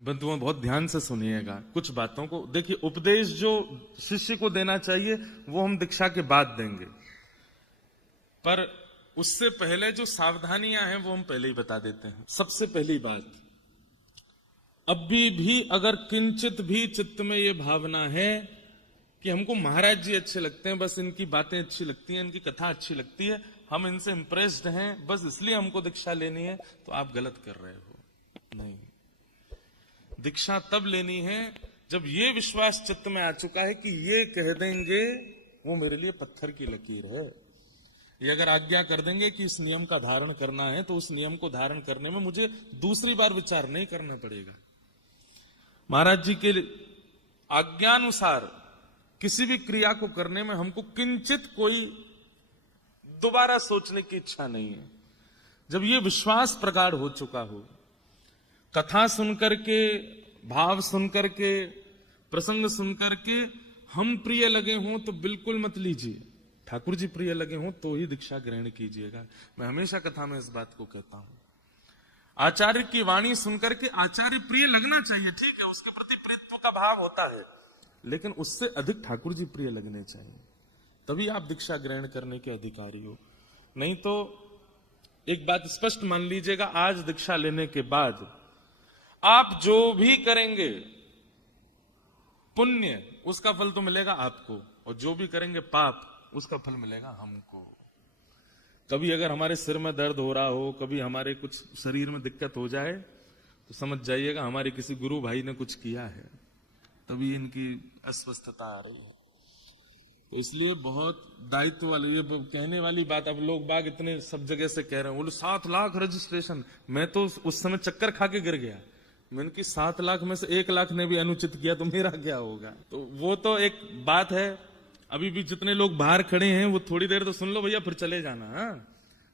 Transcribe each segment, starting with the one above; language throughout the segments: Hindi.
बंधुओं बहुत ध्यान से सुनिएगा कुछ बातों को। देखिए, उपदेश जो शिष्य को देना चाहिए वो हम दीक्षा के बाद देंगे, पर उससे पहले जो सावधानियां हैं वो हम पहले ही बता देते हैं। सबसे पहली बात, अभी भी अगर किंचित भी चित्त में ये भावना है कि हमको महाराज जी अच्छे लगते हैं, बस इनकी बातें अच्छी लगती हैं, इनकी कथा अच्छी लगती है, हम इनसे इंप्रेस्ड हैं, बस इसलिए हमको दीक्षा लेनी है, तो आप गलत कर रहे हो। नहीं, दीक्षा तब लेनी है जब ये विश्वास चित्त में आ चुका है कि ये कह देंगे वो मेरे लिए पत्थर की लकीर है। ये अगर आज्ञा कर देंगे कि इस नियम का धारण करना है, तो उस नियम को धारण करने में मुझे दूसरी बार विचार नहीं करना पड़ेगा। महाराज जी के आज्ञानुसार किसी भी क्रिया को करने में हमको किंचित कोई दोबारा सोचने की इच्छा नहीं है। जब ये विश्वास प्रगाढ़ हो चुका हो, कथा सुनकर के, भाव सुनकर के, प्रसंग सुनकर के हम प्रिय लगे हों तो बिल्कुल मत लीजिए। ठाकुर जी प्रिय लगे हों तो ही दीक्षा ग्रहण कीजिएगा। मैं हमेशा कथा में इस बात को कहता हूं। आचार्य की वाणी सुनकर के आचार्य प्रिय लगना चाहिए, ठीक है, उसके प्रति प्रीत्व का भाव होता है, लेकिन उससे अधिक ठाकुर जी प्रिय लगने चाहिए, तभी आप दीक्षा ग्रहण करने के अधिकारी हो। नहीं तो एक बात स्पष्ट मान लीजिएगा, आज दीक्षा लेने के बाद आप जो भी करेंगे पुण्य उसका फल तो मिलेगा आपको, और जो भी करेंगे पाप उसका फल मिलेगा हमको। कभी अगर हमारे सिर में दर्द हो रहा हो, कभी हमारे कुछ शरीर में दिक्कत हो जाए, तो समझ जाइएगा हमारे किसी गुरु भाई ने कुछ किया है, तभी इनकी अस्वस्थता आ रही है। तो इसलिए बहुत दायित्व वाली ये कहने वाली बात। अब लोग बाग इतने सब जगह से कह रहे हैं, बोले 7 लाख रजिस्ट्रेशन। मैं तो उस समय चक्कर खा के गिर गया। मैंने कि 7 लाख में से 1 लाख ने भी अनुचित किया तो मेरा क्या होगा। तो वो तो एक बात है। अभी भी जितने लोग बाहर खड़े हैं वो थोड़ी देर तो सुन लो भैया, फिर चले जाना। हाँ,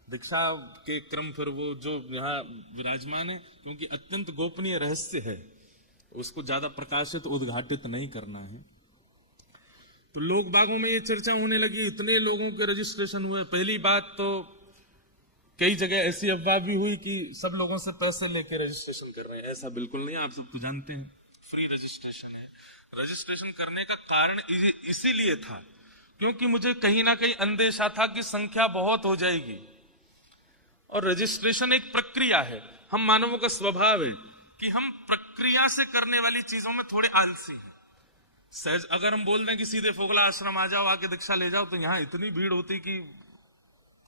दीक्षा के क्रम फिर वो जो यहाँ विराजमान है, क्योंकि अत्यंत गोपनीय रहस्य है, उसको ज्यादा प्रकाशित उद्घाटित नहीं करना है। तो लोग बागों में ये चर्चा होने लगी, इतने लोगों के रजिस्ट्रेशन हुए। पहली बात तो कई जगह ऐसी अफवाह भी हुई कि सब लोगों से पैसे लेके रजिस्ट्रेशन कर रहे हैं। ऐसा बिल्कुल नहीं, आप सबको जानते हैं फ्री रजिस्ट्रेशन है। रजिस्ट्रेशन करने का कारण इसीलिए था क्योंकि मुझे कहीं ना कहीं अंदेशा था कि संख्या बहुत हो जाएगी, और रजिस्ट्रेशन एक प्रक्रिया है। हम मानवों का स्वभाव है कि हम प्रक्रिया से करने वाली चीजों में थोड़े आलसी हैं। सहज अगर हम बोल दें कि सीधे फोगला आश्रम आ जाओ, आके दीक्षा ले जाओ, तो यहाँ इतनी भीड़ होती कि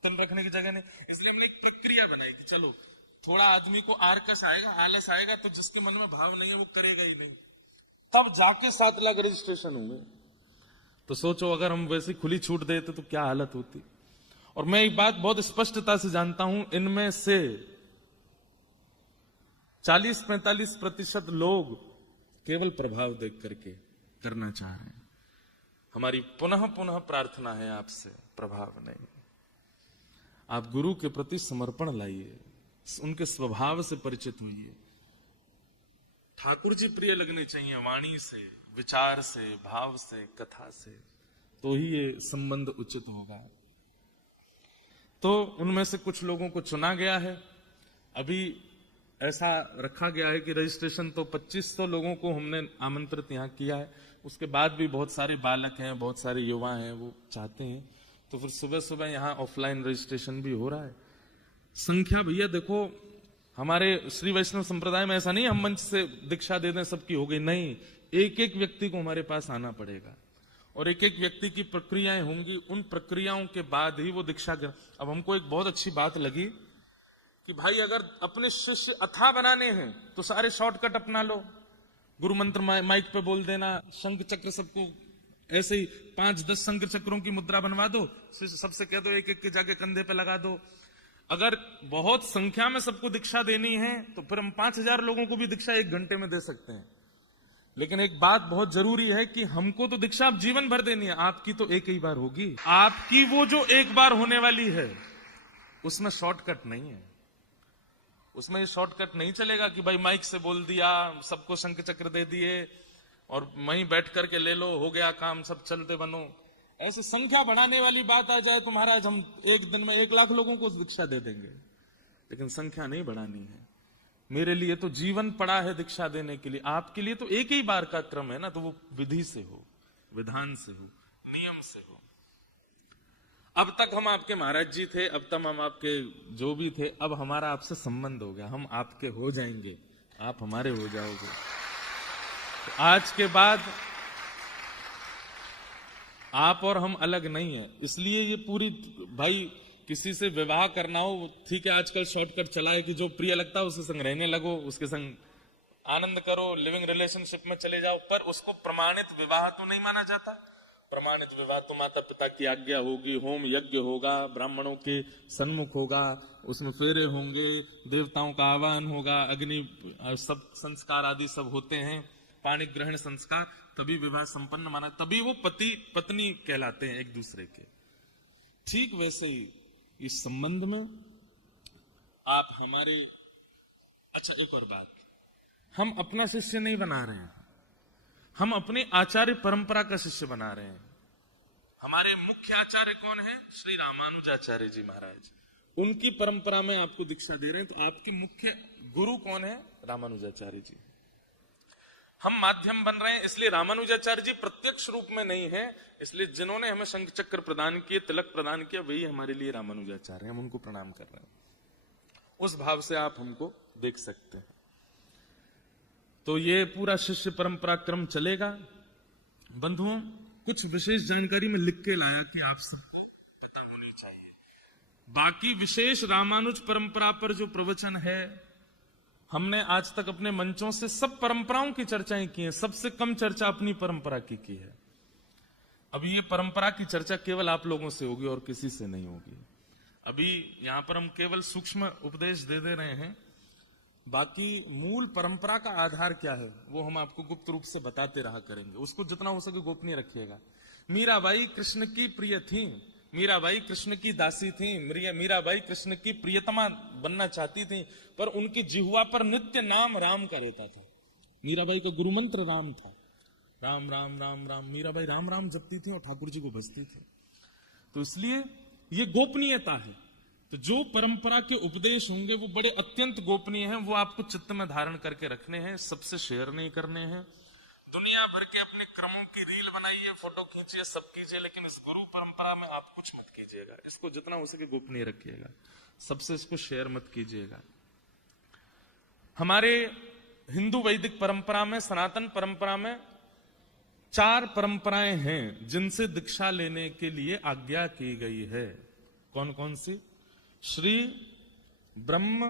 तन रखने की जगह नहीं। इसलिए हमने एक प्रक्रिया बनाई कि चलो थोड़ा आदमी को आरकस आएगा, आलस आएगा, तो जिसके मन में भाव नहीं है वो करेगा ही नहीं, तब जाके 7 लाख रजिस्ट्रेशन होंगे। तो सोचो अगर हम वैसी खुली छूट देते तो क्या हालत होती। और मैं एक बात बहुत स्पष्टता से जानता हूं, इनमें से 40-45% लोग केवल प्रभाव देख करके करना चाह रहे हैं। हमारी पुनः पुनः प्रार्थना है आपसे, प्रभाव नहीं। आप गुरु के प्रति समर्पण लाइए, उनके स्वभाव से परिचित होइए। ठाकुर जी प्रिय लगने चाहिए, वाणी से, विचार से, भाव से, कथा से, तो ही ये संबंध उचित होगा। तो उनमें से कुछ लोगों को चुना गया है। अभी ऐसा रखा गया है कि रजिस्ट्रेशन तो 2500 लोगों को हमने आमंत्रित यहाँ किया है। उसके बाद भी बहुत सारे बालक हैं, बहुत सारे युवा हैं, वो चाहते हैं, तो फिर सुबह सुबह यहाँ ऑफलाइन रजिस्ट्रेशन भी हो रहा है। संख्या भैया देखो, हमारे श्री वैष्णव संप्रदाय में ऐसा नहीं हम मंच से दीक्षा दे दें सबकी हो गई, नहीं। एक एक व्यक्ति को हमारे पास आना पड़ेगा और एक एक व्यक्ति की प्रक्रियाएं होंगी। उन प्रक्रियाओं के बाद ही वो दीक्षा। अब हमको एक बहुत अच्छी बात लगी कि भाई अगर अपने शिष्य अथाह बनाने हैं तो सारे शॉर्टकट अपना लो। गुरु मंत्र माइक पे बोल देना, शंख चक्र सबको ऐसे ही 5-10 शंख चक्रों की मुद्रा बनवा दो, सबसे कह दो एक एक के जाके कंधे पे लगा दो। अगर बहुत संख्या में सबको दीक्षा देनी है तो फिर हम 5000 लोगों को भी दीक्षा 1 घंटे में दे सकते हैं। लेकिन एक बात बहुत जरूरी है कि हमको तो दीक्षा आप जीवन भर देनी है, आपकी तो एक ही बार होगी। आपकी वो जो एक बार होने वाली है उसमें शॉर्टकट नहीं है। उसमें ये शॉर्टकट नहीं चलेगा कि भाई माइक से बोल दिया, सबको शंख चक्र दे दिए और वहीं बैठ करके ले लो, हो गया काम, सब चलते बनो। ऐसे संख्या बढ़ाने वाली बात आ जाए तो महाराज हम एक दिन में 1 लाख लोगों को दीक्षा दे देंगे, लेकिन संख्या नहीं बढ़ानी है। मेरे लिए तो जीवन पड़ा है दीक्षा देने के लिए, आपके लिए तो एक ही बार का क्रम है ना, तो वो विधि से हो, विधान से हो, नियम से हो। अब तक हम आपके महाराज जी थे, अब तक हम आपके जो भी थे, अब हमारा आपसे संबंध हो गया, हम आपके हो जाएंगे, आप हमारे हो जाओगे। तो आज के बाद आप और हम अलग नहीं है। इसलिए ये पूरी, भाई किसी से विवाह करना हो, ठीक है, आजकल शॉर्टकट चला है कि जो प्रिय लगता है उसके संग रहने लगो, उसके संग आनंद करो, लिविंग रिलेशनशिप में चले जाओ, पर उसको प्रमाणित विवाह तो नहीं माना जाता। प्रमाणित विवाह तो माता पिता की आज्ञा होगी, होम यज्ञ होगा, ब्राह्मणों के सन्मुख होगा, उसमें फेरे होंगे, देवताओं का आह्वान होगा, अग्नि सब संस्कार आदि सब होते हैं, पाणी ग्रहण संस्कार, तभी विवाह संपन्न माना, तभी वो पति पत्नी कहलाते हैं एक दूसरे के। ठीक वैसे ही इस संबंध में आप हमारे, अच्छा एक और बात, हम अपना शिष्य नहीं बना रहे हैं, हम अपने आचार्य परंपरा का शिष्य बना रहे हैं। हमारे मुख्य आचार्य कौन है? श्री रामानुजाचार्य जी महाराज, उनकी परंपरा में आपको दीक्षा दे रहे हैं, तो आपके मुख्य गुरु कौन है? रामानुजाचार्य जी। हम माध्यम बन रहे हैं, इसलिए रामानुजाचार्य जी प्रत्यक्ष रूप में नहीं है, इसलिए जिन्होंने हमें शंख चक्र प्रदान किए, तिलक प्रदान किया, वही हमारे लिए रामानुजाचार्य हैं, हम उनको प्रणाम कर रहे हैं। उस भाव से आप हमको देख सकते हैं। तो ये पूरा शिष्य परंपरा क्रम चलेगा। बंधुओं, कुछ विशेष जानकारी में लिख के लाया कि आप सबको पता होनी चाहिए। बाकी विशेष रामानुज परंपरा पर जो प्रवचन है, हमने आज तक अपने मंचों से सब परंपराओं की चर्चाएं की हैं, सबसे कम चर्चा अपनी परंपरा की है। अभी ये परंपरा की चर्चा केवल आप लोगों से होगी और किसी से नहीं होगी। अभी यहां पर हम केवल सूक्ष्म उपदेश दे रहे हैं, बाकी मूल परंपरा का आधार क्या है वो हम आपको गुप्त रूप से बताते रहा करेंगे। उसको जितना हो सके गोपनीय रखिएगा। मीराबाई कृष्ण की प्रिय थी, मीराबाई कृष्ण की दासी थी, मीराबाई कृष्ण की प्रियतमा बनना चाहती थी, पर उनकी जिह्वा पर नित्य नाम राम का रहता था। मीराबाई का गुरु मंत्र राम था, राम राम राम राम। मीराबाई राम राम जपती थी और ठाकुर जी को भजती थी। तो इसलिए ये गोपनीयता है। तो जो परंपरा के उपदेश होंगे वो बड़े अत्यंत गोपनीय हैं, वो आपको चित्त में धारण करके रखने हैं, सबसे शेयर नहीं करने हैं। दुनिया भर के अपने क्रमों की रील बनाइए, फोटो खींचिए, सब कीजिए, लेकिन इस गुरु परंपरा में आप कुछ मत कीजिएगा। इसको जितना हो सके गोपनीय रखिएगा, सबसे इसको शेयर मत कीजिएगा। हमारे हिंदू वैदिक परंपरा में, सनातन परंपरा में 4 परंपराएं हैं जिनसे दीक्षा लेने के लिए आज्ञा की गई है। कौन कौन सी? श्री, ब्रह्म,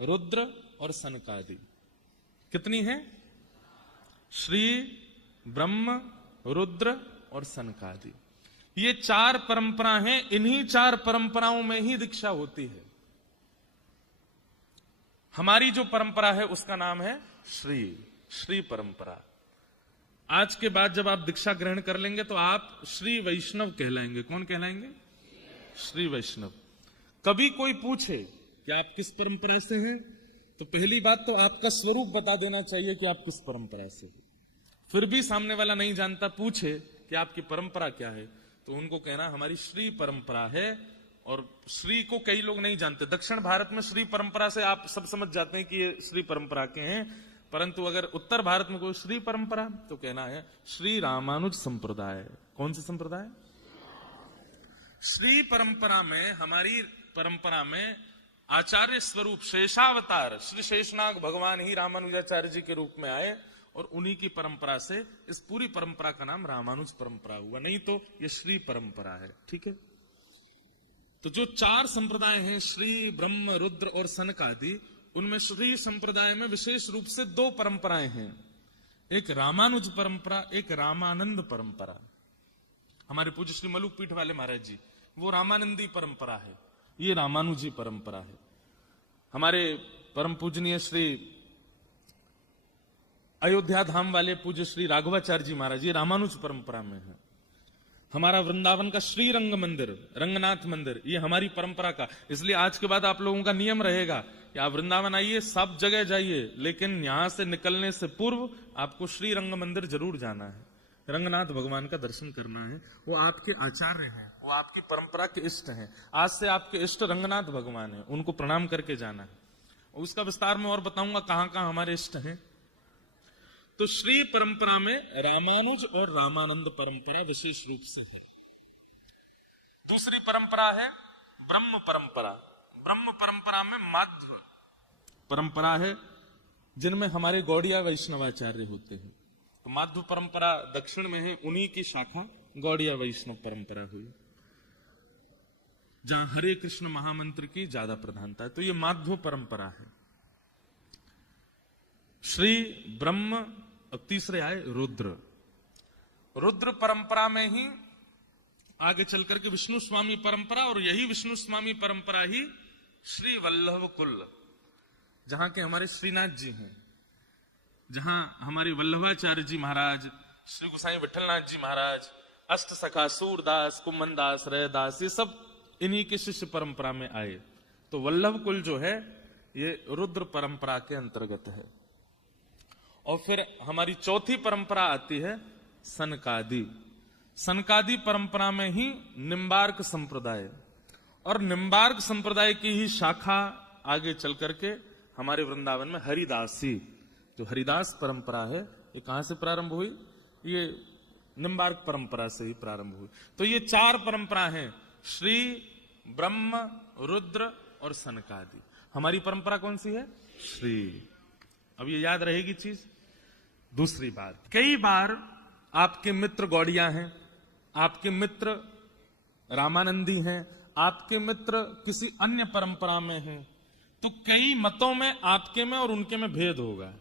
रुद्र और सनकादि। कितनी है? श्री, ब्रह्म, रुद्र और सनकादि। ये 4 परंपरा हैं। इन्हीं 4 परंपराओं में ही दीक्षा होती है। हमारी जो परंपरा है उसका नाम है श्री परंपरा। आज के बाद जब आप दीक्षा ग्रहण कर लेंगे तो आप श्री वैष्णव कहलाएंगे। कौन कहलाएंगे? श्री वैष्णव। कभी कोई पूछे कि आप किस परंपरा से हैं, तो पहली बात तो आपका स्वरूप बता देना चाहिए कि आप किस परंपरा से हो। फिर भी सामने वाला नहीं जानता, पूछे कि आपकी परंपरा क्या है, तो उनको कहना हमारी श्री परंपरा है। और श्री को कई लोग नहीं जानते। दक्षिण भारत में श्री परंपरा से आप सब समझ जाते हैं कि ये श्री परंपरा के हैं, परंतु अगर उत्तर भारत में कोई श्री परंपरा, तो कहना है श्री रामानुज संप्रदाय। कौन सी संप्रदाय? श्री परंपरा में, हमारी परंपरा में आचार्य स्वरूप शेषावतार श्री शेषनाग भगवान ही रामानुजाचार्य जी के रूप में आए, और उन्हीं की परंपरा से इस पूरी परंपरा का नाम रामानुज परंपरा हुआ। नहीं तो ये श्री परंपरा है। ठीक है। तो जो 4 संप्रदाय हैं, श्री, ब्रह्म, रुद्र और सनकादि, उनमें श्री संप्रदाय में विशेष रूप से 2 परंपराएं हैं। एक रामानुज परंपरा, एक रामानंद परंपरा। हमारे पूज्य श्री मलुक पीठ वाले महाराज जी, वो रामानंदी परंपरा है, ये रामानुजी परंपरा है। हमारे परम पूजनीय श्री अयोध्या धाम वाले पूज्य श्री राघवाचार्य जी महाराज, ये रामानुज परंपरा में है। हमारा वृंदावन का श्री रंग मंदिर, रंगनाथ मंदिर, ये हमारी परंपरा का। इसलिए आज के बाद आप लोगों का नियम रहेगा कि आप वृंदावन आइए, सब जगह जाइए, लेकिन यहां से निकलने से पूर्व आपको श्री रंग मंदिर जरूर जाना है, रंगनाथ भगवान का दर्शन करना है। वो आपके आचार्य हैं, वो आपकी परंपरा के इष्ट हैं। आज से आपके इष्ट रंगनाथ भगवान हैं, उनको प्रणाम करके जाना है। उसका विस्तार में और बताऊंगा कहां कहां हमारे इष्ट हैं। तो श्री परंपरा में रामानुज और रामानंद परंपरा विशेष रूप से है। दूसरी परंपरा है ब्रह्म परंपरा। ब्रह्म परंपरा में माध्व परंपरा है, जिनमें हमारे गौड़िया वैष्णवाचार्य होते हैं। तो माध्व परंपरा दक्षिण में है, उन्हीं की शाखा गौड़िया वैष्णव परंपरा हुई, जहां हरे कृष्ण महामंत्र की ज्यादा प्रधानता है। तो ये माध्व परंपरा है। श्री ब्रह्म, अब तीसरे आए रुद्र। रुद्र परंपरा में ही आगे चल करके विष्णु स्वामी परंपरा, और यही विष्णु स्वामी परंपरा ही श्री वल्लभ कुल, जहां के हमारे श्रीनाथ जी हैं, जहां हमारे वल्लभाचार्य जी महाराज, श्री गोसाई विठलनाथ जी महाराज, अष्ट सखा सूरदास, कुमनदास, रैदास, ये सब इन्हीं के शिष्य परंपरा में आए। तो वल्लभ कुल जो है ये रुद्र परंपरा के अंतर्गत है। और फिर हमारी चौथी परंपरा आती है सनकादि। सनकादि परंपरा में ही निम्बार्क संप्रदाय, और निम्बार्क संप्रदाय की ही शाखा आगे चल करके हमारे वृंदावन में हरिदासी, जो हरिदास परंपरा है, ये कहां से प्रारंभ हुई? ये निम्बार्क परंपरा से ही प्रारंभ हुई। तो ये चार परंपरा हैं, श्री, ब्रह्म, रुद्र और सनकादि। हमारी परंपरा कौन सी है? श्री। अब ये याद रहेगी चीज। दूसरी बात, कई बार आपके मित्र गौड़िया हैं, आपके मित्र रामानंदी हैं, आपके मित्र किसी अन्य परंपरा में हैं, तो कई मतों में आपके में और उनके में भेद होगा।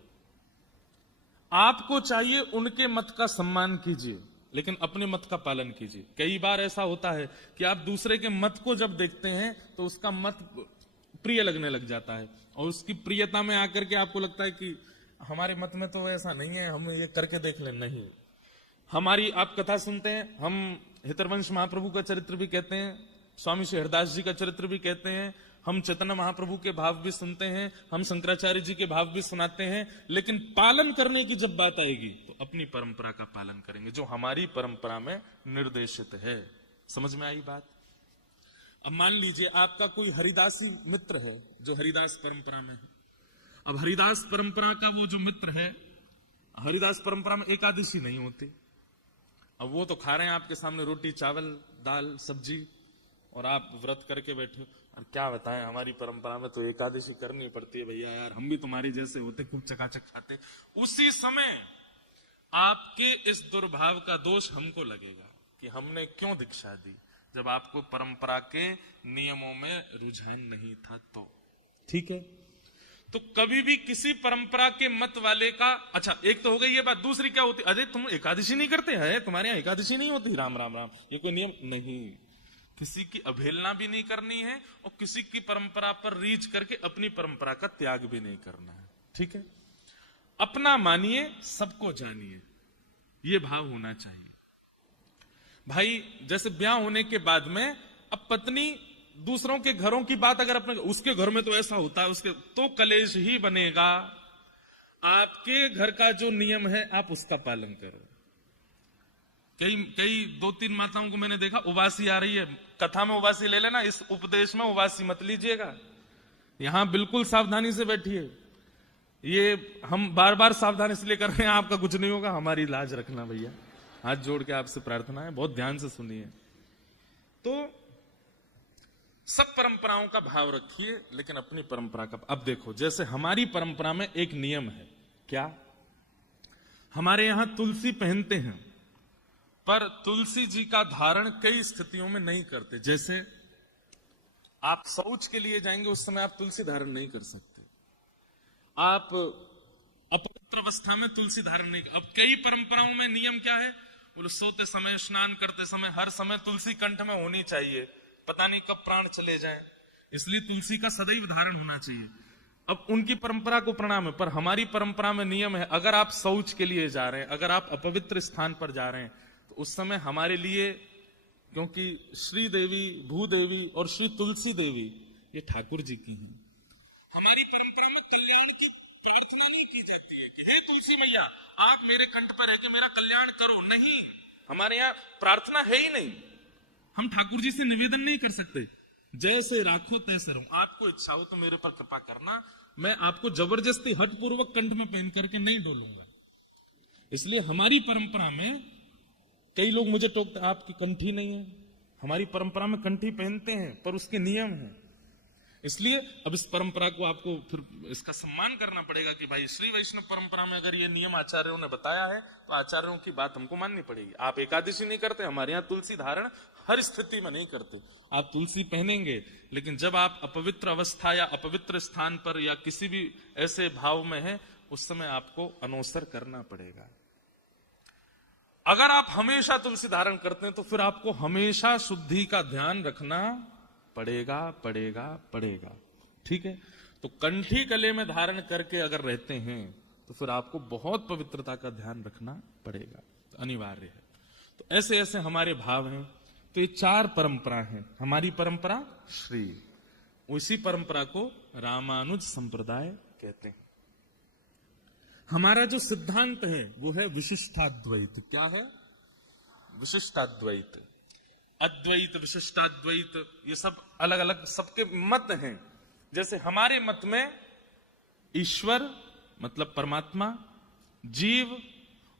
आपको चाहिए उनके मत का सम्मान कीजिए, लेकिन अपने मत का पालन कीजिए। कई बार ऐसा होता है कि आप दूसरे के मत को जब देखते हैं तो उसका मत प्रिय लगने लग जाता है, और उसकी प्रियता में आकर के आपको लगता है कि हमारे मत में तो ऐसा नहीं है, हम ये करके देख लें। नहीं, हमारी आप कथा सुनते हैं, हम हितरवंश महाप्रभु का चरित्र भी कहते हैं, स्वामी श्री हरदास जी का चरित्र भी कहते हैं, हम चैतन्य महाप्रभु के भाव भी सुनते हैं, हम शंकराचार्य जी के भाव भी सुनाते हैं, लेकिन पालन करने की जब बात आएगी तो अपनी परंपरा का पालन करेंगे, जो हमारी परंपरा में निर्देशित है। समझ में आई बात? अब मान लीजिए आपका कोई हरिदासी मित्र है जो हरिदास परंपरा में है। अब हरिदास परंपरा का वो जो मित्र है, हरिदास परंपरा में एकादशी नहीं होती। अब वो तो खा रहे हैं आपके सामने रोटी, चावल, दाल, सब्जी, और आप व्रत करके बैठे। और क्या बताएं, हमारी परंपरा में तो एकादशी करनी पड़ती है भैया, यार हम भी तुम्हारी जैसे होते, खूब चकाचक खाते। उसी समय आपके इस दुर्भाव का दोष हमको लगेगा कि हमने क्यों दीक्षा दी, जब आपको परंपरा के नियमों में रुझान नहीं था। तो ठीक है, तो कभी भी किसी परंपरा के मत वाले का, अच्छा एक तो हो गई ये बात। दूसरी क्या होती? अरे तुम एकादशी नहीं करते हैं, तुम्हारे यहाँ एकादशी नहीं होती, राम राम राम, ये कोई नियम नहीं। किसी की अवहेलना भी नहीं करनी है, और किसी की परंपरा पर रीच करके अपनी परंपरा का त्याग भी नहीं करना है। ठीक है, अपना मानिए, सबको जानिए, ये भाव होना चाहिए। भाई जैसे ब्याह होने के बाद में अब पत्नी दूसरों के घरों की बात अगर अपने, उसके घर में तो ऐसा होता है, उसके तो कलेश ही बनेगा। आपके घर का जो नियम है आप उसका पालन करो। कई 2-3 माताओं को मैंने देखा, उबासी आ रही है, कथा में उबासी ले लेना, इस उपदेश में उबासी मत लीजिएगा। यहां बिल्कुल सावधानी से बैठिए। ये हम बार बार सावधानी इसलिए कर रहे हैं, आपका कुछ नहीं होगा, हमारी लाज रखना भैया, हाथ जोड़ के आपसे प्रार्थना है, बहुत ध्यान से सुनिए। तो सब परंपराओं का भाव रखिए, लेकिन अपनी परंपरा का। अब देखो, जैसे हमारी परंपरा में एक नियम है, क्या? हमारे यहां तुलसी पहनते हैं, पर तुलसी जी का धारण कई स्थितियों में नहीं करते। जैसे आप शौच के लिए जाएंगे, उस समय आप तुलसी धारण नहीं कर सकते। आप अपवित्र अवस्था में तुलसी धारण नहीं। अब कई परंपराओं में नियम क्या है? बोले सोते समय, स्नान करते समय, हर समय तुलसी कंठ में होनी चाहिए, पता नहीं कब प्राण चले जाएं, इसलिए तुलसी का सदैव धारण होना चाहिए। अब उनकी परंपरा को प्रणाम है, पर हमारी परंपरा में नियम है, अगर आप शौच के लिए जा रहे हैं, अगर आप अपवित्र स्थान पर जा रहे हैं, तो उस समय हमारे लिए, क्योंकि श्री देवी, भूदेवी और श्री तुलसी देवी ये ठाकुर जी की हैं, हमारी परंपरा में कल्याण की प्रार्थना नहीं की जाती है कि हे तुलसी मैया आप मेरे कंठ पर रह के मेरा कल्याण करो। नहीं, हमारे यहाँ प्रार्थना है ही नहीं। हम ठाकुर जी से निवेदन नहीं कर सकते, जैसे राखो तैसे रहूं, आपको इच्छा हो तो मेरे पर कृपा करना, मैं आपको जबरदस्ती हठपूर्वक कंठ में पहन करके नहीं डोलूंगा। इसलिए हमारी परंपरा में कई लोग मुझे टोकते, आपकी कंठी नहीं है। हमारी परंपरा में कंठी पहनते हैं, पर उसके नियम हैं। इसलिए अब इस परंपरा को आपको फिर इसका सम्मान करना पड़ेगा कि भाई श्री वैष्णव परंपरा में अगर ये नियम आचार्यों ने बताया है तो आचार्यों की बात हमको माननी पड़ेगी। आप एकादशी नहीं करते, हमारे यहाँ तुलसी धारण हर स्थिति में नहीं करते। आप तुलसी पहनेंगे, लेकिन जब आप अपवित्र अवस्था या अपवित्र स्थान पर या किसी भी ऐसे भाव में है, उस समय आपको अनोसर करना पड़ेगा। अगर आप हमेशा तुलसी धारण करते हैं तो फिर आपको हमेशा शुद्धि का ध्यान रखना पड़ेगा। ठीक है, तो कंठी गले में धारण करके अगर रहते हैं तो फिर आपको बहुत पवित्रता का ध्यान रखना पड़ेगा, तो अनिवार्य है। तो ऐसे ऐसे हमारे भाव हैं। तो ये 4 परंपरा हैं। हमारी परंपरा श्री, उसी परंपरा को रामानुज संप्रदाय कहते हैं। हमारा जो सिद्धांत है वो है विशिष्टाद्वैत। क्या है? विशिष्टाद्वैत। अद्वैत, विशिष्टाद्वैत, ये सब अलग अलग सबके मत हैं। जैसे हमारे मत में ईश्वर मतलब परमात्मा, जीव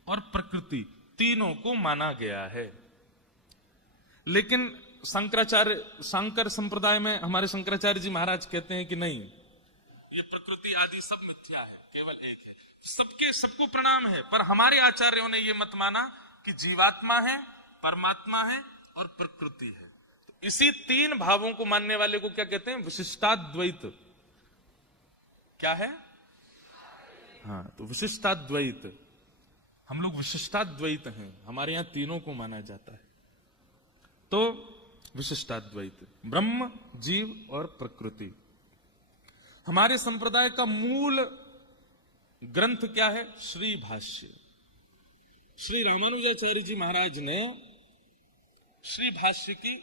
और प्रकृति तीनों को माना गया है। लेकिन शंकर संप्रदाय में हमारे शंकराचार्य जी महाराज कहते हैं कि नहीं, ये प्रकृति आदि सब मिथ्या है, केवल एक है। सबको प्रणाम है, पर हमारे आचार्यों ने ये मत माना कि जीवात्मा है, परमात्मा है और प्रकृति है। तो इसी 3 भावों को मानने वाले को क्या कहते हैं? विशिष्टाद्वैत। क्या है? हाँ, तो विशिष्टाद्वैत। हम लोग विशिष्टाद्वैत हैं, हमारे यहां तीनों को माना जाता है। तो विशिष्टाद्वैत, ब्रह्म, जीव और प्रकृति। हमारे संप्रदाय का मूल ग्रंथ क्या है? श्री भाष्य। श्री रामानुजाचार्य जी महाराज ने श्री भाष्य की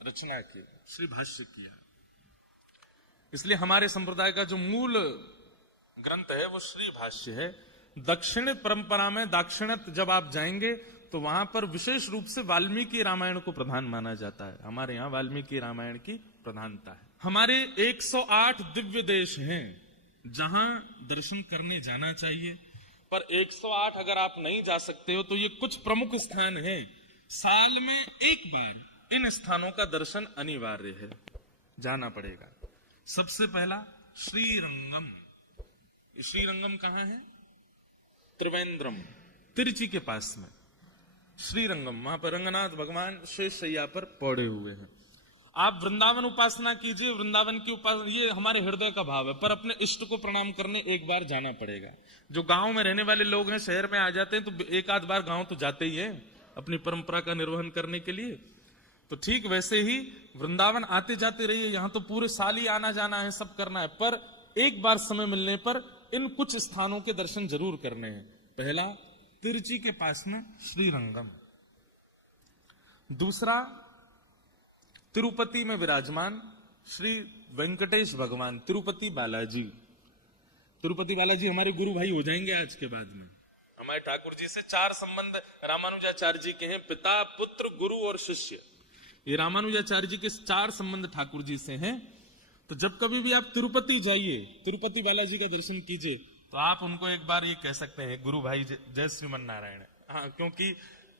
रचना की, श्री भाष्य किया। इसलिए हमारे संप्रदाय का जो मूल ग्रंथ है वो श्री भाष्य है। दक्षिण परंपरा में दाक्षिणात्य जब आप जाएंगे तो वहां पर विशेष रूप से वाल्मीकि रामायण को प्रधान माना जाता है। हमारे यहाँ वाल्मीकि रामायण की प्रधानता है। हमारे 108 दिव्य देश हैं जहां दर्शन करने जाना चाहिए, पर 108 अगर आप नहीं जा सकते हो तो ये कुछ प्रमुख स्थान हैं। साल में एक बार इन स्थानों का दर्शन अनिवार्य है, जाना पड़ेगा। सबसे पहला श्रीरंगम। श्रीरंगम कहां है? त्रिवेंद्रम, तिरुचि के पास में श्रीरंगम। वहां पर रंगनाथ भगवान शेष शैया पर पौड़े हुए हैं। आप वृंदावन उपासना कीजिए, वृंदावन की उपासना ये हमारे हृदय का भाव है, पर अपने इष्ट को प्रणाम करने एक बार जाना पड़ेगा। जो गांव में रहने वाले लोग हैं, शहर में आ जाते हैं तो एक आध बार गांव तो जाते ही है अपनी परंपरा का निर्वहन करने के लिए। तो ठीक वैसे ही वृंदावन आते जाते रहिए। यहां तो पूरे साल ही आना जाना है, सब करना है, पर एक बार समय मिलने पर इन कुछ स्थानों के दर्शन जरूर करने हैं। पहला तिरुचि के पास में श्रीरंगम। दूसरा तिरुपति में विराजमान श्री वेंकटेश भगवान, तिरुपति बालाजी। तिरुपति बालाजी हमारे गुरु भाई हो जाएंगे आज के बाद में। हमारे ठाकुर जी से 4 संबंध रामानुजाचार्य जी के हैं, पिता, पुत्र, गुरु और शिष्य। ये रामानुजाचार्य जी के 4 संबंध ठाकुर जी से हैं। तो जब कभी भी आप तिरुपति जाइए, तिरुपति बालाजी का दर्शन कीजिए, तो आप उनको एक बार ये कह सकते हैं, गुरु भाई जय श्रीमन नारायण। हाँ, क्योंकि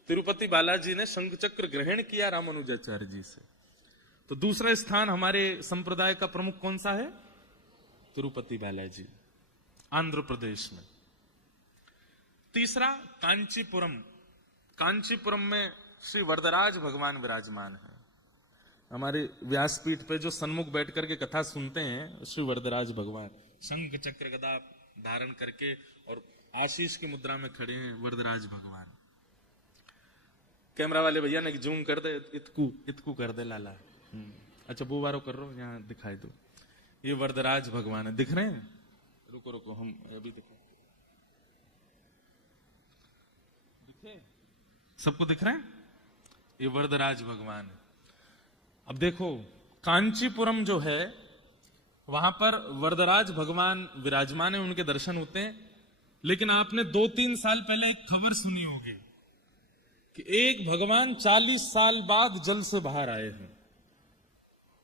तिरुपति बालाजी ने शंख चक्र ग्रहण किया रामानुजाचार्य जी से। तो दूसरा स्थान हमारे संप्रदाय का प्रमुख कौन सा है? तिरुपति बालाजी, आंध्र प्रदेश में। तीसरा कांचीपुरम। कांचीपुरम में श्री वरदराज भगवान विराजमान है। हमारे व्यासपीठ पे जो सन्मुख बैठ करके कथा सुनते हैं, श्री वरदराज भगवान शंख चक्र गदा धारण करके और आशीष की मुद्रा में खड़े हैं वरदराज भगवान। कैमरा वाले भैया ने जूम कर दे, इतकू कर दे लाला। अच्छा, वो वारो कर रो, यहाँ दिखाई दो। ये वरदराज भगवान है, दिख रहे हैं? रुको हम अभी दिखा, दिखे? सबको दिख रहा है? ये वरदराज भगवान है। अब देखो, कांचीपुरम जो है वहां पर वरदराज भगवान विराजमान है, उनके दर्शन होते हैं। लेकिन आपने 2-3 साल पहले एक खबर सुनी होगी कि एक भगवान 40 साल बाद जल से बाहर आए हैं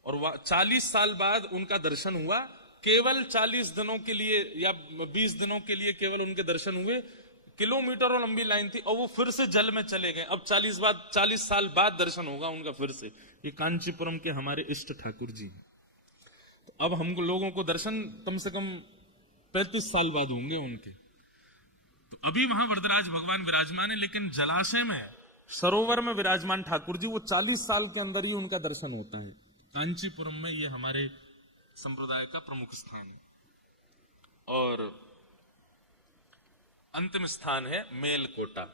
और 40 साल बाद उनका दर्शन हुआ केवल 40 दिनों के लिए या 20 दिनों के लिए केवल उनके दर्शन हुए, किलोमीटरों लंबी लाइन थी और वो फिर से जल में चले गए। अब 40 साल बाद दर्शन होगा उनका फिर से। ये कांचीपुरम के हमारे इष्ट ठाकुर जी हैं। तो अब हम लोगों को दर्शन कम से कम 35 साल बाद होंगे उनके। तो अभी वहां वरदराज भगवान विराजमान है, लेकिन जलाशय में, सरोवर में विराजमान ठाकुर जी, वो 40 साल के अंदर ही उनका दर्शन होता है। कांचीपुरम में ये हमारे संप्रदाय का प्रमुख स्थान है। और अंतिम स्थान है मेलकोटा,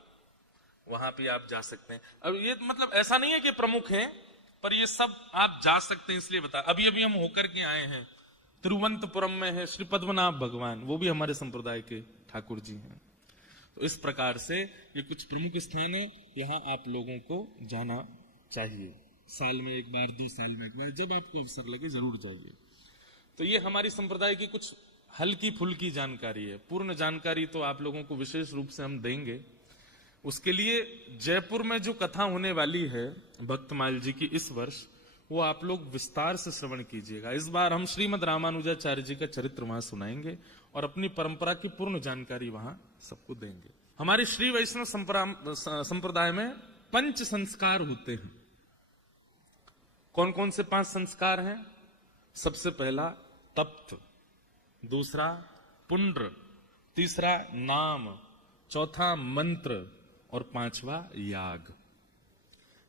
वहां भी आप जा सकते हैं। अब ये मतलब ऐसा नहीं है कि प्रमुख हैं, पर ये सब आप जा सकते हैं इसलिए बता। अभी अभी हम होकर के आए हैं, तिरुवनंतपुरम में है श्री पद्मनाभ भगवान, वो भी हमारे संप्रदाय के ठाकुर जी हैं। तो इस प्रकार से ये कुछ प्रमुख स्थान है, यहाँ आप लोगों को जाना चाहिए। साल में एक बार, 2 साल में एक बार, जब आपको अवसर लगे जरूर जाइए। तो ये हमारी संप्रदाय की कुछ हल्की फुल्की जानकारी है। पूर्ण जानकारी तो आप लोगों को विशेष रूप से हम देंगे। उसके लिए जयपुर में जो कथा होने वाली है भक्तमाल जी की इस वर्ष, वो आप लोग विस्तार से श्रवण कीजिएगा। इस बार हम श्रीमद रामानुजाचार्य जी का चरित्र वहां सुनाएंगे और अपनी परंपरा की पूर्ण जानकारी वहां सबको देंगे। हमारे श्री वैष्णव संप्रदाय में 5 संस्कार होते हैं। कौन कौन से 5 संस्कार हैं? सबसे पहला तप्त, दूसरा पुंड्र, तीसरा नाम, चौथा मंत्र और 5वां याग।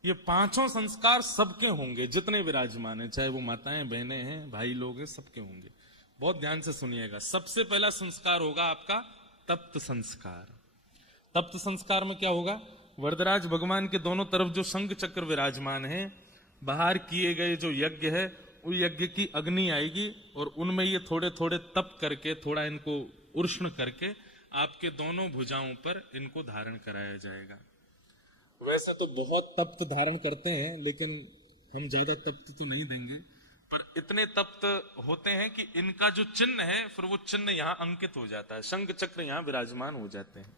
ये 5 संस्कार सबके होंगे, जितने विराजमान हैं, चाहे वो माताएं, बहनें हैं, भाई लोग हैं, सबके होंगे। बहुत ध्यान से सुनिएगा। सबसे पहला संस्कार होगा आपका तप्त संस्कार। तप्त संस्कार में क्या होगा? वरदराज भगवान के दोनों तरफ जो शंख चक्र विराजमान है, बाहर किए गए जो यज्ञ है, उस यज्ञ की अग्नि आएगी और उनमें ये थोड़े थोड़े तप करके, थोड़ा इनको उष्ण करके आपके दोनों भुजाओं पर इनको धारण कराया जाएगा। वैसे तो बहुत तप्त धारण करते हैं, लेकिन हम ज्यादा तप्त तो नहीं देंगे, पर इतने तप्त होते हैं कि इनका जो चिन्ह है, फिर वो चिन्ह यहाँ अंकित हो जाता है, शंख चक्र यहाँ विराजमान हो जाते हैं।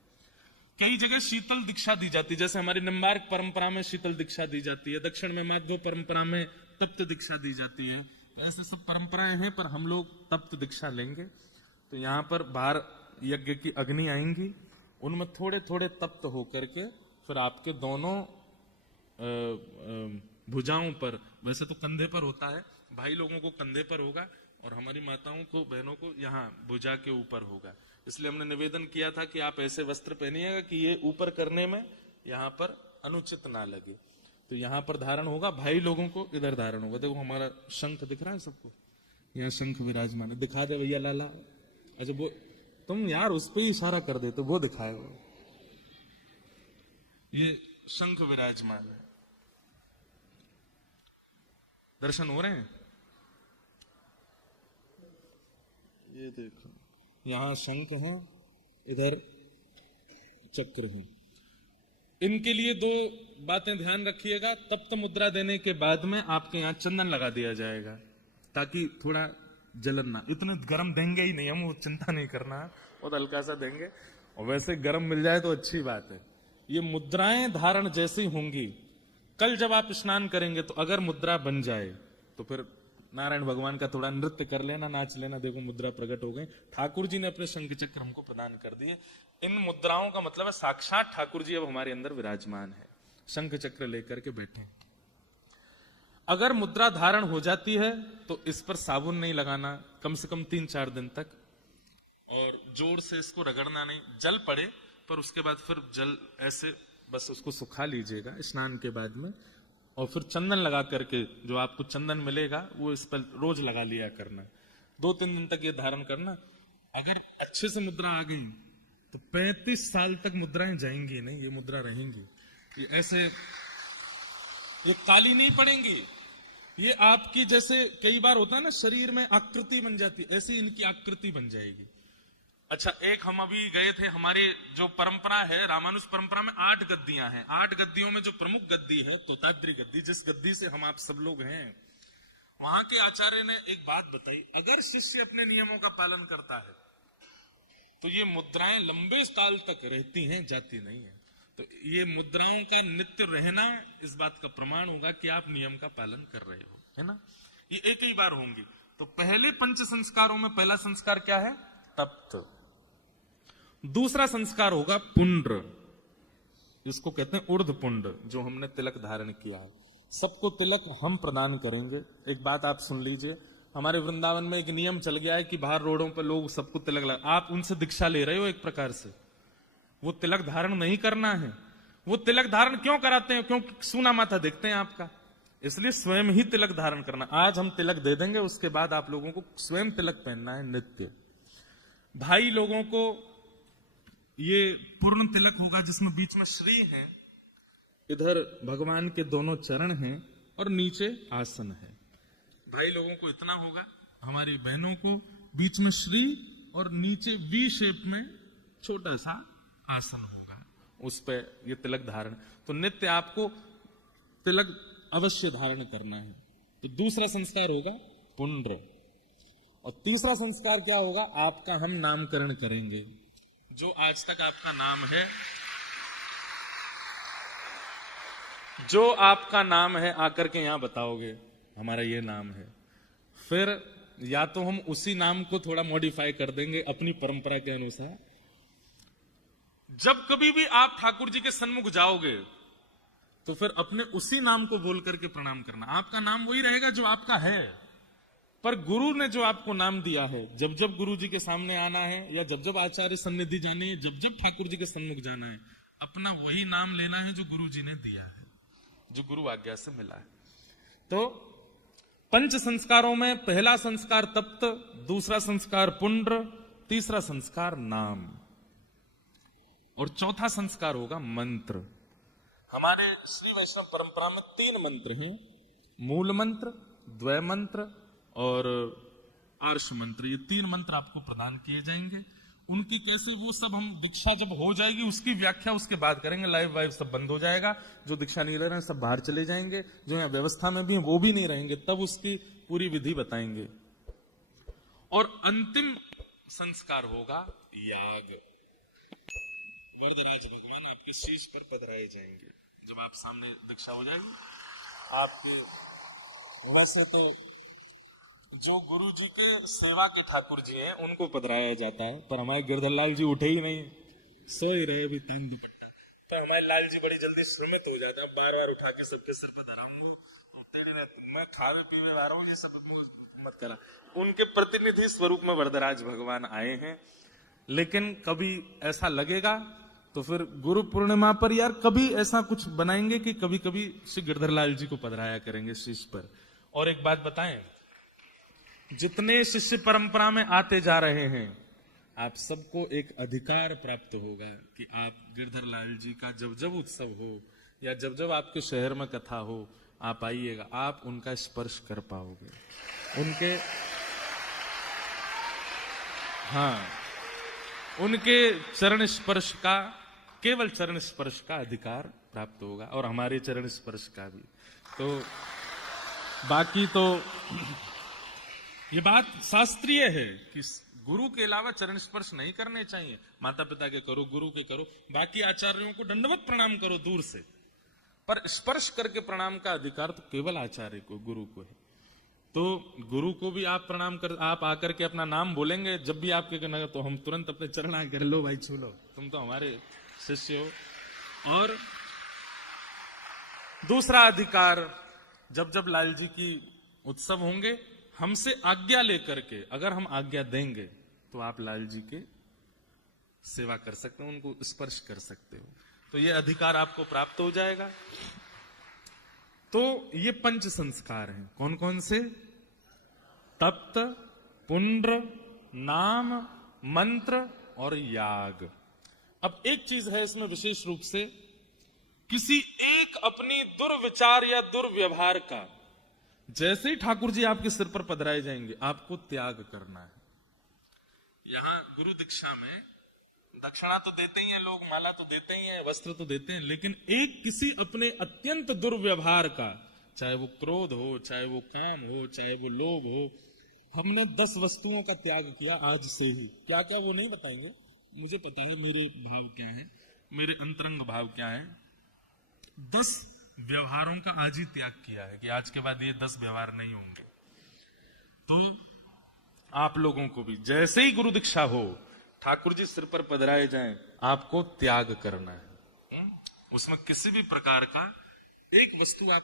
कई जगह शीतल दीक्षा दी जाती है, जैसे हमारी निम्बार्क परंपरा में शीतल दीक्षा दी जाती है, दक्षिण में माधव परंपरा में तप्त दीक्षा दी जाती है। ऐसे सब परंपराएं हैं, पर हम लोग तप्त दीक्षा लेंगे। तो यहाँ पर बाहर यज्ञ की अग्नि आएंगी, उनमें थोड़े थोड़े तप्त होकर के फिर आपके दोनों भुजाओं पर, वैसे तो कंधे पर होता है, भाई लोगों को कंधे पर होगा और हमारी माताओं को, बहनों को यहाँ भुजा के ऊपर होगा। इसलिए हमने निवेदन किया था कि आप ऐसे वस्त्र पहनिएगा कि ये ऊपर करने में यहाँ पर अनुचित ना लगे। तो यहाँ पर धारण होगा, भाई लोगों को इधर धारण होगा। देखो हमारा शंख दिख रहा है सबको, यहाँ शंख विराजमान है। दिखा दे भैया लाला। अच्छा वो तुम यार उस पर ही इशारा कर दे, तो वो दिखाए वो। ये शंख विराजमान है, दर्शन हो रहे हैं? ये देखो यहां शंख है, इधर चक्र है। इनके लिए 2 बातें ध्यान रखिएगा। तप्त मुद्रा देने के बाद में आपके यहाँ चंदन लगा दिया जाएगा, ताकि थोड़ा जलन ना। इतने गर्म देंगे ही नहीं हम, वो चिंता नहीं करना, बहुत हल्का सा देंगे। और वैसे गर्म मिल जाए तो अच्छी बात है। ये मुद्राएं धारण जैसी होंगी, कल जब आप स्नान करेंगे तो अगर मुद्रा बन जाए तो फिर नारायण भगवान का थोड़ा नृत्य कर लेना, नाच लेना। देखो मुद्रा प्रकट हो गई, ठाकुर जी ने अपने शंख चक्र हमको प्रदान कर दिए। इन मुद्राओं का मतलब है साक्षात ठाकुर जी अब हमारे अंदर विराजमान है, शंख चक्र लेकर के बैठे। अगर मुद्रा धारण हो जाती है तो इस पर साबुन नहीं लगाना कम से कम 3-4 दिन तक, और जोर से इसको रगड़ना नहीं। जल पड़े पर उसके बाद फिर जल ऐसे बस उसको सुखा लीजिएगा स्नान के बाद में, और फिर चंदन लगा करके, जो आपको चंदन मिलेगा वो इस पर रोज लगा लिया करना। 2-3 दिन तक ये धारण करना। अगर अच्छे से मुद्रा आ गई तो 35 साल तक मुद्राएं जाएंगी नहीं, ये मुद्रा रहेंगी। ये ऐसे, ये काली नहीं पड़ेंगी। ये आपकी, जैसे कई बार होता है ना शरीर में आकृति बन जाती, ऐसी इनकी आकृति बन जाएगी। अच्छा, एक हम अभी गए थे, हमारी जो परंपरा है रामानुज परंपरा में 8 गद्दियां हैं। 8 गद्दियों में जो प्रमुख गद्दी है तोताद्री गद्दी, जिस गद्दी से हम आप सब लोग हैं, वहां के आचार्य ने एक बात बताई, अगर शिष्य अपने नियमों का पालन करता है तो ये मुद्राएं लंबे काल तक रहती हैं, जाती नहीं है। तो ये मुद्राओं का नित्य रहना इस बात का प्रमाण होगा कि आप नियम का पालन कर रहे हो, है ना। ये एक ही बार होंगी, तो पहले पंच संस्कारों में पहला संस्कार क्या है? तप्त। दूसरा संस्कार होगा पुंड्र, इसको कहते हैं ऊर्ध्व पुंड, जो हमने तिलक धारण किया है। सबको तिलक हम प्रदान करेंगे। एक बात आप सुन लीजिए, हमारे वृंदावन में एक नियम चल गया है कि बाहर रोडों पर लोग सबको तिलक लगा, आप उनसे दीक्षा ले रहे हो एक प्रकार से, वो तिलक धारण नहीं करना है। वो तिलक धारण क्यों कराते हैं? क्योंकि सूना माथा देखते हैं आपका, इसलिए स्वयं ही तिलक धारण करना। आज हम तिलक दे देंगे, उसके बाद आप लोगों को स्वयं तिलक पहनना है नित्य। भाई लोगों को ये पूर्ण तिलक होगा जिसमें बीच में श्री है, इधर भगवान के दोनों चरण हैं और नीचे आसन है। भाई लोगों को इतना होगा, हमारी बहनों को बीच में श्री और नीचे वी शेप में छोटा सा आसन होगा, उस पे ये तिलक धारण। तो नित्य आपको तिलक अवश्य धारण करना है। तो दूसरा संस्कार होगा पुंड्र। और तीसरा संस्कार क्या होगा? आपका हम नामकरण करेंगे। जो आज तक आपका नाम है, जो आपका नाम है आकर के यहां बताओगे हमारा ये नाम है। फिर या तो हम उसी नाम को थोड़ा मॉडिफाई कर देंगे अपनी परंपरा के अनुसार। जब कभी भी आप ठाकुर जी के सन्मुख जाओगे तो फिर अपने उसी नाम को बोल करके प्रणाम करना। आपका नाम वही रहेगा जो आपका है, पर गुरु ने जो आपको नाम दिया है, जब जब गुरु जी के सामने आना है या जब जब आचार्य सन्निधि जानी है, जब जब ठाकुर जी के सन्मुख जाना है, अपना वही नाम लेना है जो गुरु जी ने दिया है, जो गुरु आज्ञा से मिला है। तो पंच संस्कारों में पहला संस्कार तप्त, दूसरा संस्कार पुंड्र, तीसरा संस्कार नाम और चौथा संस्कार होगा मंत्र। हमारे श्री वैष्णव परंपरा में 3 मंत्र हैं, मूल मंत्र, द्वय मंत्र और आर्ष मंत्र। ये 3 मंत्र आपको प्रदान किए जाएंगे। उनकी कैसे, वो सब हम दीक्षा जब हो जाएगी उसकी व्याख्या उसके बाद करेंगे। लाइव वाइव सब बंद हो जाएगा, जो दीक्षा नहीं ले रहे हैं सब बाहर चले जाएंगे, जो यहाँ व्यवस्था में भी है वो भी नहीं रहेंगे, तब उसकी पूरी विधि बताएंगे। और अंतिम संस्कार होगा याग। वरदराज भगवान आपके शीश पर पधराए जाएंगे जब आप सामने दीक्षा हो जाएगी आपके। वैसे तो जो गुरु जी के सेवा के ठाकुर जी हैं उनको पधराया जाता है, पर हमारे गिरधर लाल जी उठे ही नहीं, सो ही रहे अभी तंग दुपट्टा। तो हमारे लाल जी बड़ी जल्दी श्रमित हो जाता है, बार बार उठा के सबके सिर पर धरा, मैं खावे पीवे आ रहा हूँ, ये सब मत करा। उनके प्रतिनिधि स्वरूप में वरदराज भगवान आए हैं। लेकिन कभी ऐसा लगेगा तो फिर गुरु पूर्णिमा पर यार कभी ऐसा कुछ बनाएंगे कि कभी कभी श्री गिरधर लाल जी को पधराया करेंगे शीश पर। और एक बात बताएं, जितने शिष्य परंपरा में आते जा रहे हैं आप सबको एक अधिकार प्राप्त होगा कि आप गिरधर लाल जी का जब जब उत्सव हो या जब जब आपके शहर में कथा हो आप आइएगा, आप उनका स्पर्श कर पाओगे, उनके उनके चरण स्पर्श का, केवल चरण स्पर्श का अधिकार प्राप्त होगा और हमारे चरण स्पर्श का भी। तो बाकी तो ये बात शास्त्रीय है कि गुरु के अलावा चरण स्पर्श नहीं करने चाहिए। माता पिता के करो, गुरु के करो, बाकी आचार्यों को दंडवत प्रणाम करो दूर से, पर स्पर्श करके प्रणाम का अधिकार तो केवल आचार्य को, गुरु को है। तो गुरु को भी आप प्रणाम कर, आप आकर के अपना नाम बोलेंगे जब भी आपके कहना तो हम तुरंत अपने चरण आगे कर लो भाई छू लो, तुम तो हमारे शिष्य हो। और दूसरा अधिकार, जब जब लाल जी की उत्सव होंगे हमसे आज्ञा लेकर के, अगर हम आज्ञा देंगे तो आप लाल जी के सेवा कर सकते हो, उनको स्पर्श कर सकते हो, तो ये अधिकार आपको प्राप्त हो जाएगा। तो ये पंच संस्कार हैं, कौन कौन से? तप्त, पुंड्र, नाम, मंत्र और याग। अब एक चीज है इसमें विशेष रूप से, किसी एक अपनी दुर्विचार या दुर्व्यवहार का जैसे ही ठाकुर जी आपके सिर पर पधराए जाएंगे आपको त्याग करना है। यहां गुरु दीक्षा में दक्षिणा तो देते ही हैं लोग, माला तो देते ही हैं, वस्त्र तो देते हैं, लेकिन एक किसी अपने अत्यंत दुर्व्यवहार का, चाहे वो क्रोध हो, चाहे वो काम हो, चाहे वो लोभ हो, हमने 10 वस्तुओं का त्याग किया आज से ही। क्या क्या वो नहीं बताएंगे, मुझे पता है मेरे भाव क्या है, मेरे अंतरंग भाव क्या है। 10 व्यवहारों का आज ही त्याग किया है कि आज के बाद ये 10 व्यवहार नहीं होंगे। तो आप लोगों को भी जैसे ही गुरु दीक्षा हो, ठाकुर जी सिर पर पधराए जाएं, आपको त्याग करना है। उसमें किसी भी प्रकार का एक वस्तु आप